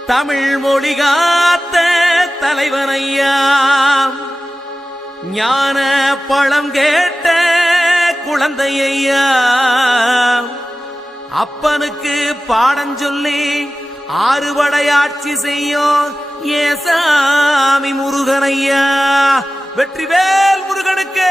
தமிழ் மொழி காத்த தலைவனையா, ஞான பழம் கேட்ட குழந்தையா, அப்பனுக்கு பாடம் சொல்லி ஆறுபடையாட்சி செய்யும் ஏசாமி முருகனையா. வெற்றிவேல் முருகனுக்கு.